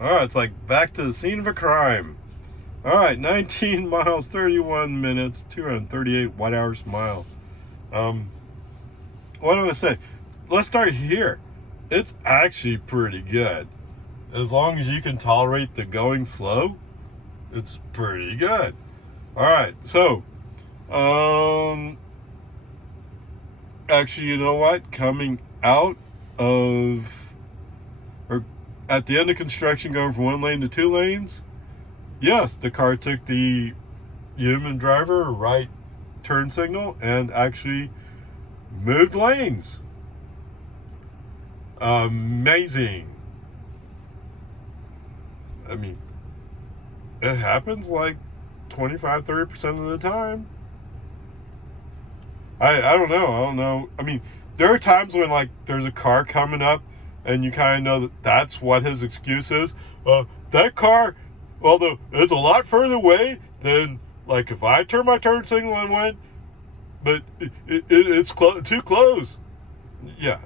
All right, it's like back to the scene of a crime. All right, 19 miles, 31 minutes, 238 watt hours a mile. Um, what do I say? Let's start here. It's actually pretty good. As long as you can tolerate the going slow, it's pretty good. All right, so, actually, you know what? Coming out of, or at the end of construction, going from one lane to two lanes, yes, the car took the human driver right turn signal and actually moved lanes. Amazing. I mean, it happens like 25-30% of the time. I don't know. I don't know. I mean, there are times when like there's a car coming up and you kind of know that that's what his excuse is. That car, although it's a lot further away than like if I turned my turn signal and went, but it's too close. Yeah.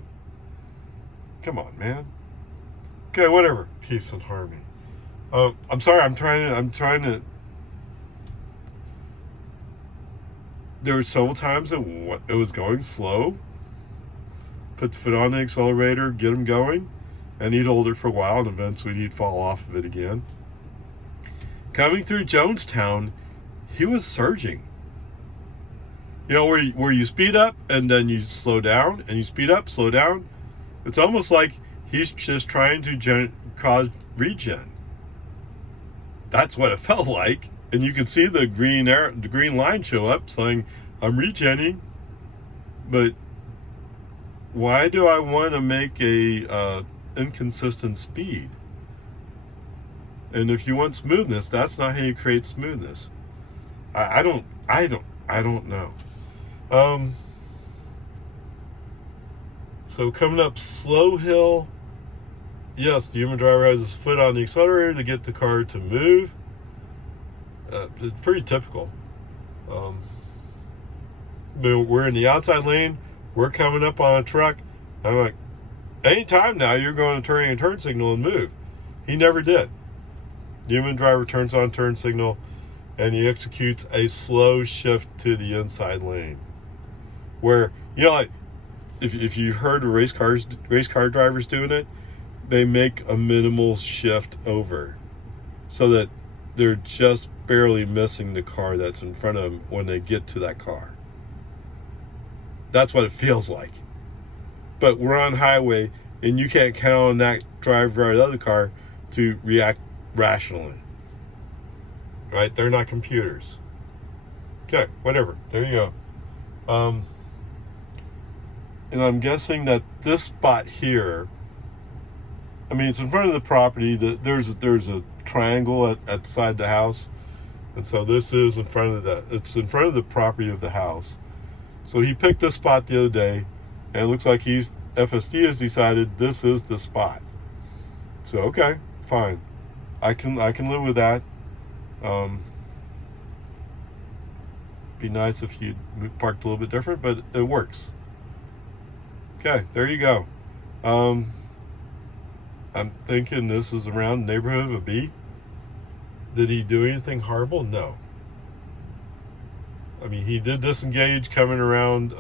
Come on, man. Okay, whatever. Peace and harmony. I'm sorry. I'm trying to. There were several times that it was going slow. Put the foot on the accelerator, get him going, and he'd hold it for a while, and eventually he'd fall off of it again. Coming through Jonestown, he was surging. You know, where you speed up and then you slow down, and you speed up, slow down. It's almost like he's just trying to cause regen. That's what it felt like, and you could see the green line show up saying, "I'm regenning," but why do I want to make a inconsistent speed? And if you want smoothness, that's not how you create smoothness. I don't know. So coming up slow hill, yes, the human driver has his foot on the accelerator to get the car to move. It's pretty typical. But we're in the outside lane. We're coming up on a truck. I'm like, anytime now you're going to turn a turn signal and move. He never did. The human driver turns on turn signal and he executes a slow shift to the inside lane. Where, you know, like if you heard of race car drivers doing it, they make a minimal shift over so that they're just barely missing the car that's in front of them when they get to that car. That's what it feels like. But we're on highway, and you can't count on that driver or the other car to react rationally. Right? They're not computers. Okay, whatever. There you go. And I'm guessing that this spot here, I mean, it's in front of the property. There's a triangle outside the house, and so this is in front of it's in front of the property of the house. So he picked this spot the other day, and it looks like FSD has decided this is the spot. So okay, fine, I can live with that. Be nice if you parked a little bit different, but it works. Okay, there you go. I'm thinking this is around the neighborhood of a B. Did he do anything horrible? No. I mean, he did disengage coming around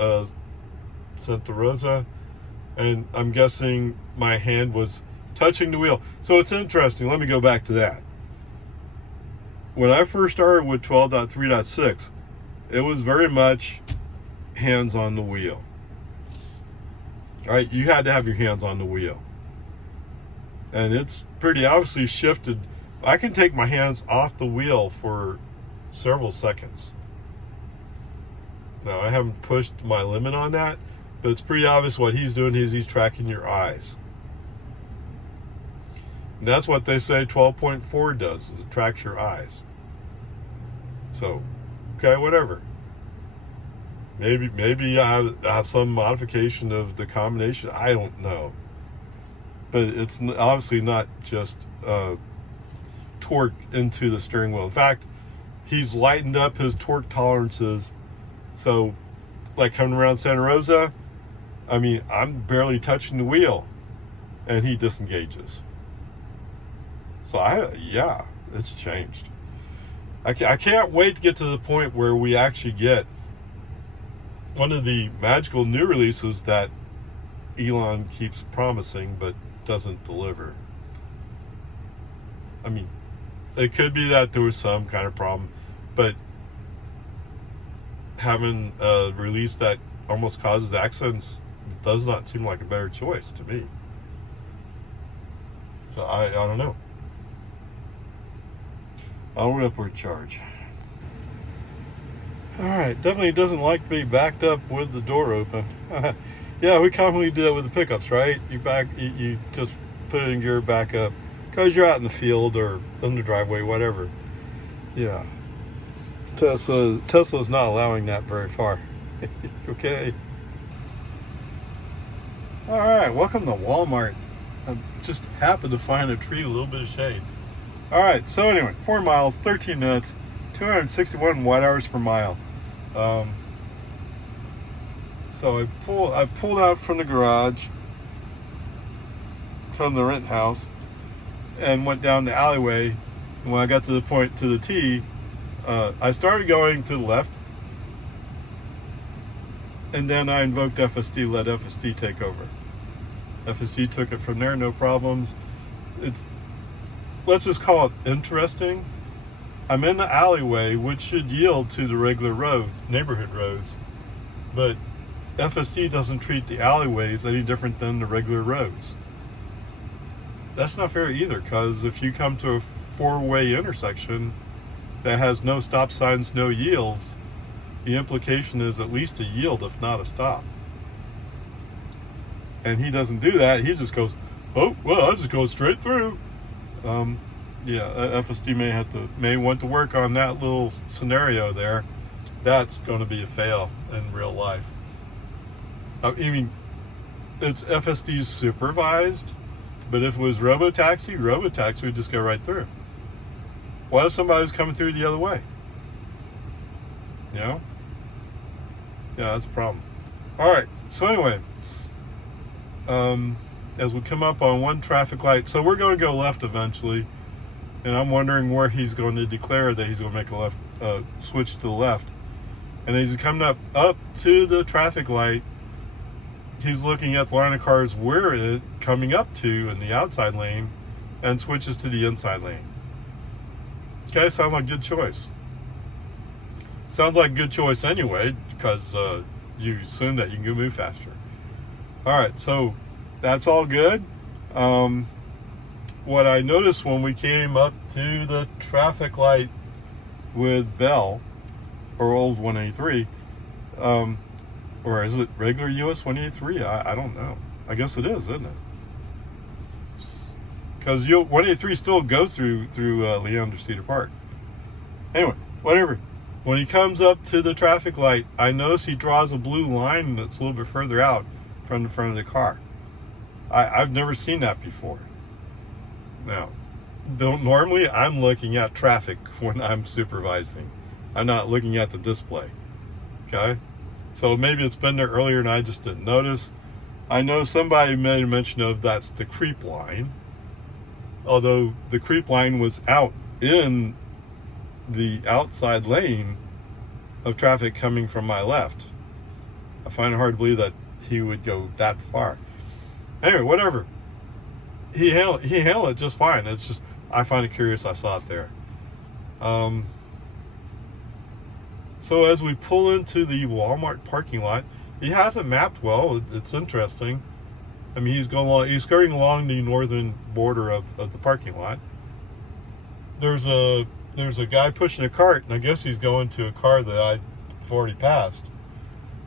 Santa Rosa, and I'm guessing my hand was touching the wheel. So it's interesting. Let me go back to that. When I first started with 12.3.6, it was very much hands on the wheel. All right, you had to have your hands on the wheel. And it's pretty obviously shifted. I can take my hands off the wheel for several seconds. Now, I haven't pushed my limit on that, but it's pretty obvious what he's doing is he's tracking your eyes. And that's what they say 12.4 does, is it tracks your eyes. So, okay, whatever. Maybe I have some modification of the combination. I don't know. But it's obviously not just torque into the steering wheel. In fact, he's lightened up his torque tolerances. So, like coming around Santa Rosa, I mean, I'm barely touching the wheel, and he disengages. So yeah, it's changed. I can't wait to get to the point where we actually get one of the magical new releases that Elon keeps promising but doesn't deliver. I mean, it could be that there was some kind of problem, but having a release that almost causes accidents does not seem like a better choice to me. So I don't know. Onward, upward, charge. All right, definitely doesn't like being backed up with the door open. Yeah, we commonly do that with the pickups, right? You just put it in gear, back up, because you're out in the field or in the driveway, whatever. Yeah. Tesla's not allowing that very far. Okay. All right, welcome to Walmart. I just happened to find a tree, a little bit of shade. All right, so anyway, 4 miles, 13 minutes, 261 watt-hours per mile. So I pulled out from the garage, from the rent house, and went down the alleyway. And when I got to the point, to the T, I started going to the left, and then I invoked FSD, let FSD take over. FSD took it from there, no problems. Let's just call it interesting. I'm in the alleyway, which should yield to the regular roads, neighborhood roads, but FSD doesn't treat the alleyways any different than the regular roads. That's not fair either, because if you come to a 4-way intersection that has no stop signs, no yields, the implication is at least a yield, if not a stop. And he doesn't do that. He just goes, oh, well, I'll just go straight through. Yeah, FSD may want to work on that little scenario there. That's going to be a fail in real life. I mean, it's FSD supervised, but if it was robotaxi would just go right through. What if somebody's coming through the other way? You know? Yeah, that's a problem. All right, so anyway, as we come up on one traffic light, so we're going to go left eventually, and I'm wondering where he's going to declare that he's going to make a left switch to the left. And as he's coming up to the traffic light, he's looking at the line of cars where it coming up to in the outside lane, and switches to the inside lane. Okay, sounds like a good choice. Sounds like a good choice anyway, because you assume that you can go move faster. All right, so that's all good. What I noticed when we came up to the traffic light with Bell, or old 183, or is it regular US 183? I don't know. I guess it is, isn't it? Because 183 still goes through Leander Cedar Park. Anyway, whatever. When he comes up to the traffic light, I notice he draws a blue line that's a little bit further out from the front of the car. I've never seen that before. Now, normally I'm looking at traffic when I'm supervising. I'm not looking at the display. Okay? So maybe it's been there earlier and I just didn't notice. I know somebody made a mention of that's the creep line. Although the creep line was out in the outside lane of traffic coming from my left. I find it hard to believe that he would go that far. Anyway, whatever. He handled it just fine. It's just, I find it curious I saw it there. So as we pull into the Walmart parking lot, he has it mapped well. It's interesting. I mean, he's skirting along the northern border of the parking lot. There's a guy pushing a cart, and I guess he's going to a car that I've already passed.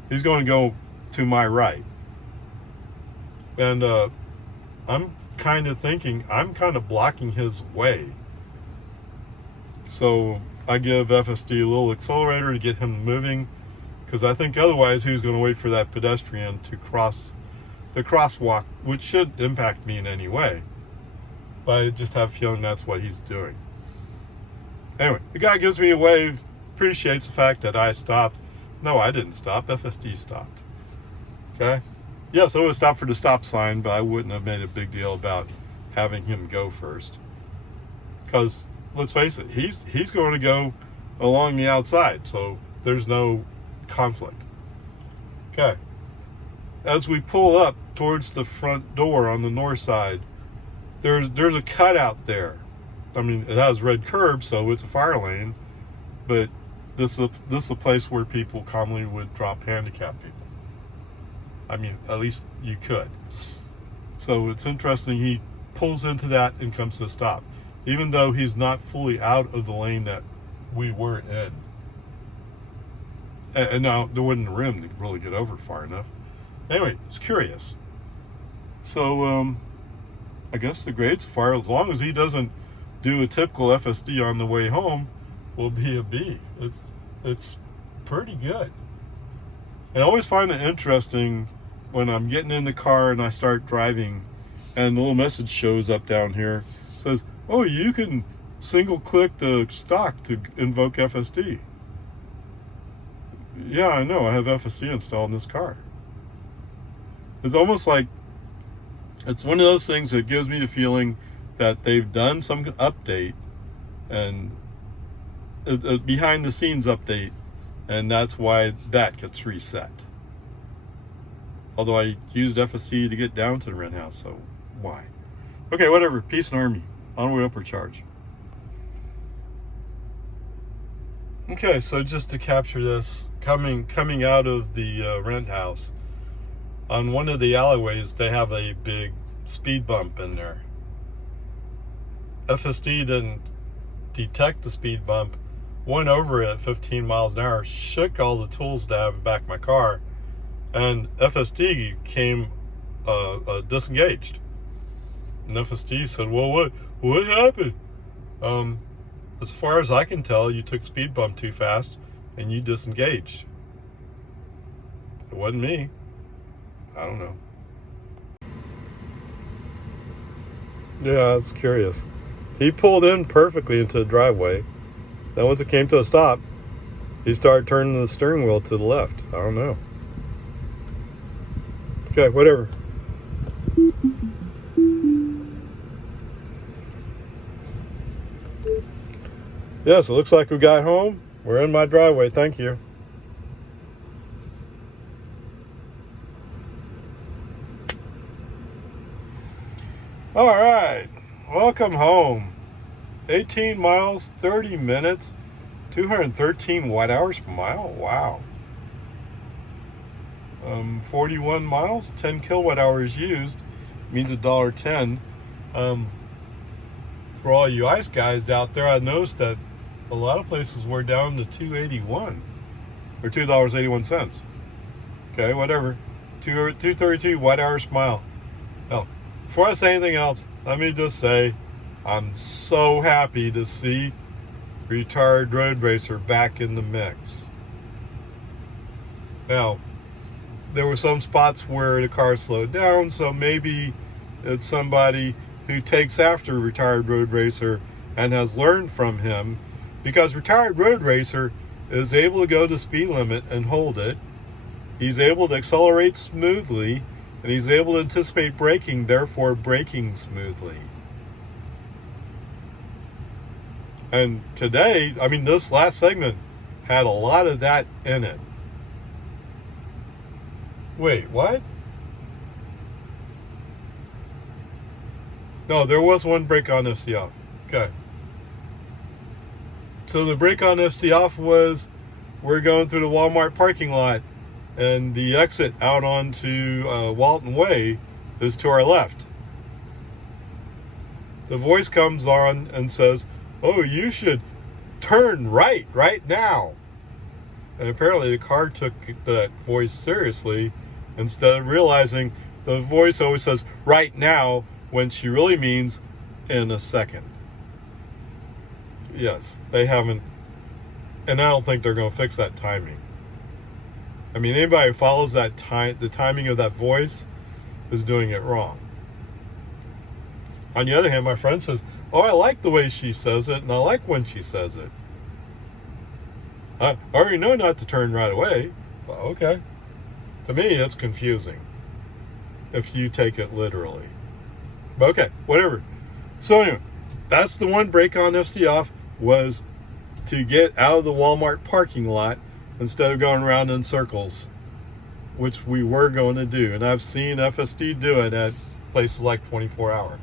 He's going to go to my right. And I'm kind of thinking I'm kind of blocking his way. So I give FSD a little accelerator to get him moving, because I think otherwise he's going to wait for that pedestrian to cross the crosswalk, which should impact me in any way. But I just have a feeling that's what he's doing. Anyway, the guy gives me a wave, appreciates the fact that I stopped. No, I didn't stop. FSD stopped. Okay? Yes, I would have stopped for the stop sign, but I wouldn't have made a big deal about having him go first. Because let's face it, he's going to go along the outside, so there's no conflict. Okay. As we pull up towards the front door on the north side, there's a cutout there. I mean, it has red curbs, so it's a fire lane, but this is a place where people commonly would drop handicapped people. I mean, at least you could. So it's interesting, he pulls into that and comes to a stop, even though he's not fully out of the lane that we were in. And now there wasn't room to really get over far enough. Anyway, it's curious. So I guess the grade so far, as long as he doesn't do a typical FSD on the way home, will be a B. It's pretty good. And I always find it interesting when I'm getting in the car and I start driving and the little message shows up down here, says, oh, you can single click the stock to invoke FSD. Yeah, I know, I have FSD installed in this car. It's almost like, it's one of those things that gives me the feeling that they've done some update, and a behind the scenes update, and that's why that gets reset. Although I used FSC to get down to the rent house, so why? Okay, whatever. Peace and Army. Onward, upward charge. Okay, so just to capture this, coming out of the rent house, on one of the alleyways, they have a big speed bump in there. FSD didn't detect the speed bump, went over it at 15 miles an hour, shook all the tools to have back my car, and FSD came disengaged. And FSD said, well, what happened? As far as I can tell, you took speed bump too fast and you disengaged. It wasn't me. I don't know. Yeah, it's curious. He pulled in perfectly into the driveway. Then once it came to a stop, he started turning the steering wheel to the left. I don't know. Okay, whatever. Yes, it looks like we got home. We're in my driveway. Thank you. All right. Welcome home. 18 miles, 30 minutes, 213 watt hours per mile. Wow. 41 miles, 10 kilowatt hours used, means $1.10. For all you ice guys out there, I noticed that a lot of places were down to $2.81 or $2.81. Okay, whatever. 232 watt hours per mile. Now, before I say anything else, let me just say I'm so happy to see Retired Road Racer back in the mix. Now, there were some spots where the car slowed down, so maybe it's somebody who takes after Retired Road Racer and has learned from him, because Retired Road Racer is able to go the speed limit and hold it. He's able to accelerate smoothly, and he's able to anticipate braking, therefore braking smoothly. And today, I mean, this last segment had a lot of that in it. Wait, what? No, there was one brake on FC off. Okay. So the brake on FC off was, we're going through the Walmart parking lot, and the exit out onto Walton Way is to our left. The voice comes on and says, oh, you should turn right now. And apparently the car took that voice seriously, instead of realizing the voice always says right now when she really means in a second. Yes, they haven't, and I don't think they're going to fix that timing. I mean, anybody who follows that the timing of that voice is doing it wrong. On the other hand, my friend says, oh, I like the way she says it, and I like when she says it. I already know not to turn right away. Well, okay. To me, it's confusing if you take it literally. But okay, whatever. So anyway, That's the one break on FSD off, was to get out of the Walmart parking lot instead of going around in circles, which we were going to do. And I've seen FSD do it at places like 24 Hour.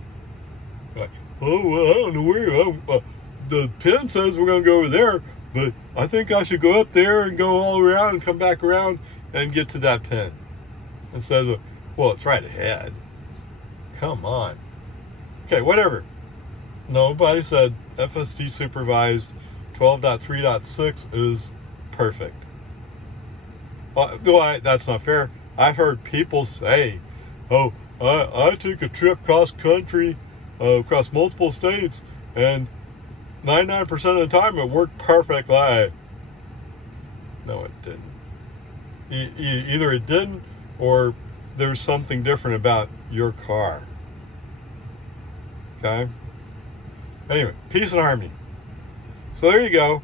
Like, oh, well, I don't know where. The pin says we're going to go over there, but I think I should go up there and go all around and come back around and get to that pin. Instead of, well, it's right ahead. Come on. Okay, whatever. Nobody said FSD supervised 12.3.6 is perfect. Well, that's not fair. I've heard people say, oh, I took a trip cross country, across multiple states, and 99% of the time it worked perfectly. No, it didn't. Either it didn't, or there's something different about your car. Okay? Anyway, peace and harmony. So there you go.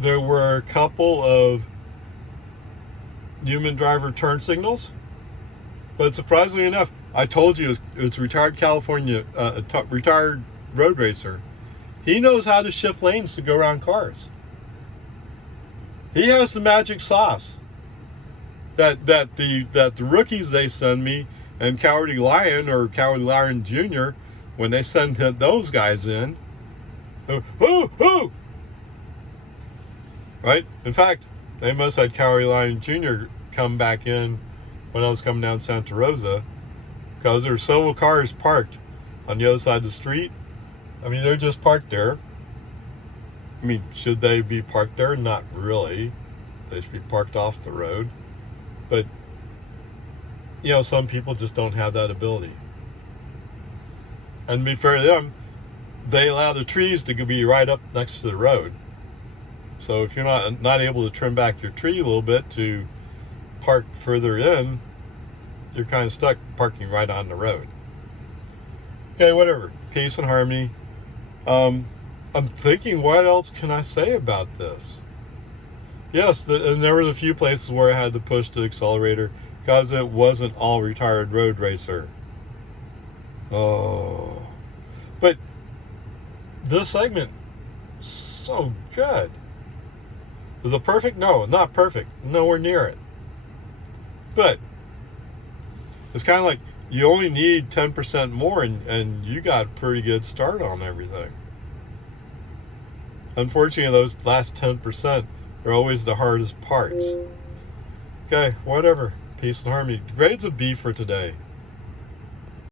There were a couple of human driver turn signals, but surprisingly enough, I told you it's retired California, retired road racer. He knows how to shift lanes to go around cars. He has the magic sauce that the rookies they send me, and Cowardly Lion or Cowardly Lion Jr., when they send those guys in, right? In fact, they must have had Cowardly Lion Jr. come back in when I was coming down Santa Rosa, because there were several cars parked on the other side of the street. I mean, they're just parked there. I mean, should they be parked there? Not really. They should be parked off the road. But, you know, some people just don't have that ability. And to be fair to them, they allow the trees to be right up next to the road. So if you're not able to trim back your tree a little bit to park further in, you're kind of stuck parking right on the road. Okay, whatever. Peace and harmony. I'm thinking, what else can I say about this? Yes, and there was a few places where I had to push the accelerator because it wasn't all retired road racer. Oh. But this segment, so good. Is it perfect? No, not perfect. Nowhere near it. But it's kind of like you only need 10% more and you got a pretty good start on everything. Unfortunately, those last 10% are always the hardest parts. Okay, whatever. Peace and harmony. Grades of B for today.